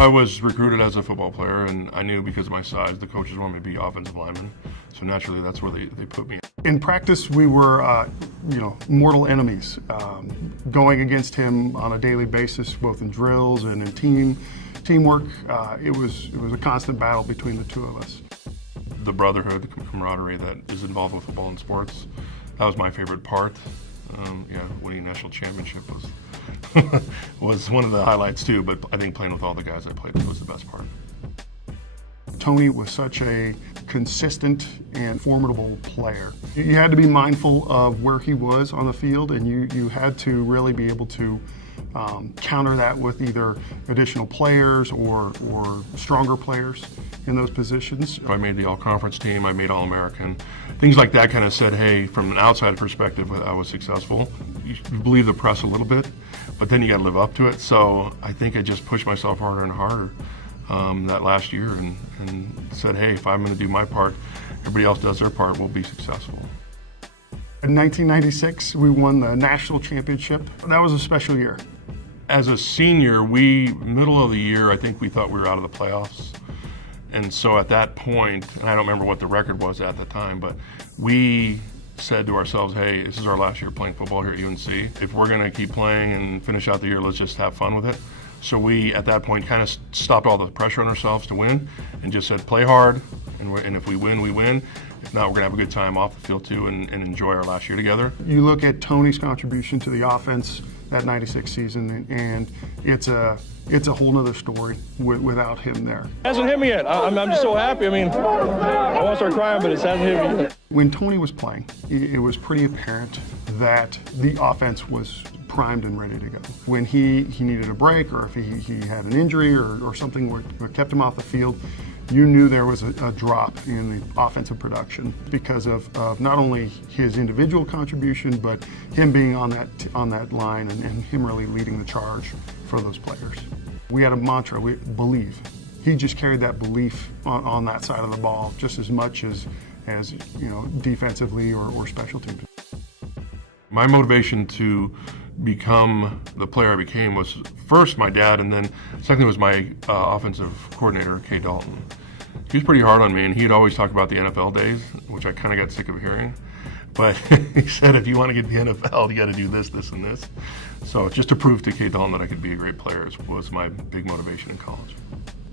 I was recruited as a football player, and I knew because of my size, the coaches wanted me to be offensive lineman. So naturally, that's where they put me. In practice, we were, mortal enemies, going against him on a daily basis, both in drills and in teamwork. It was a constant battle between the two of us. The brotherhood, the camaraderie that is involved with football and sports, that was my favorite part. Winning national championship was one of the highlights too, but I think playing with all the guys I played with was the best part. Tony was such a consistent and formidable player. You had to be mindful of where he was on the field, and you had to really be able to counter that with either additional players or stronger players in those positions. I made the all-conference team, I made All-American. Things like that kind of said, hey, from an outside perspective, I was successful. You believe the press a little bit, but then you got to live up to it. So I think I just pushed myself harder and harder that last year and said, hey, if I'm going to do my part, everybody else does their part, we'll be successful. In 1996, we won the national championship. That was a special year. As a senior, middle of the year, I think we thought we were out of the playoffs. And so at that point, and I don't remember what the record was at the time, but we said to ourselves, hey, this is our last year playing football here at UNC. If we're going to keep playing and finish out the year, let's just have fun with it. So we, at that point, kind of stopped all the pressure on ourselves to win and just said, play hard, and if we win, we win. If not, we're going to have a good time off the field too and enjoy our last year together. You look at Tony's contribution to the offense that 96 season, and it's a whole nother story without him there. It hasn't hit me yet. I'm just so happy. I mean, I want to start crying, but it hasn't hit me yet. When Tony was playing, it was pretty apparent that the offense was primed and ready to go. When he needed a break, or if he had an injury or something what kept him off the field, you knew there was a drop in the offensive production because of not only his individual contribution, but him being on that line and him really leading the charge for those players. We had a mantra, we believe. He just carried that belief on that side of the ball just as much as defensively or special teams. My motivation to become the player I became was first my dad, and then secondly was my offensive coordinator, Kay Dalton. He was pretty hard on me, and he'd always talk about the NFL days, which I kind of got sick of hearing. But he said, if you want to get to the NFL, you got to do this, this, and this. So just to prove to Kay Dalton that I could be a great player was my big motivation in college.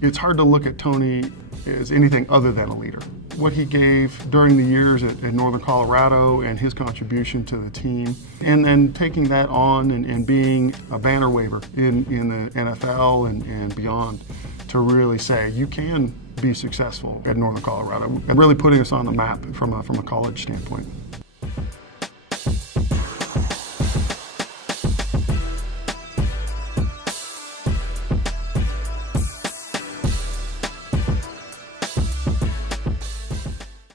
It's hard to look at Tony as anything other than a leader. What he gave during the years at Northern Colorado and his contribution to the team, and then taking that on and being a banner waver in the NFL and beyond to really say you can be successful at Northern Colorado and really putting us on the map from a college standpoint.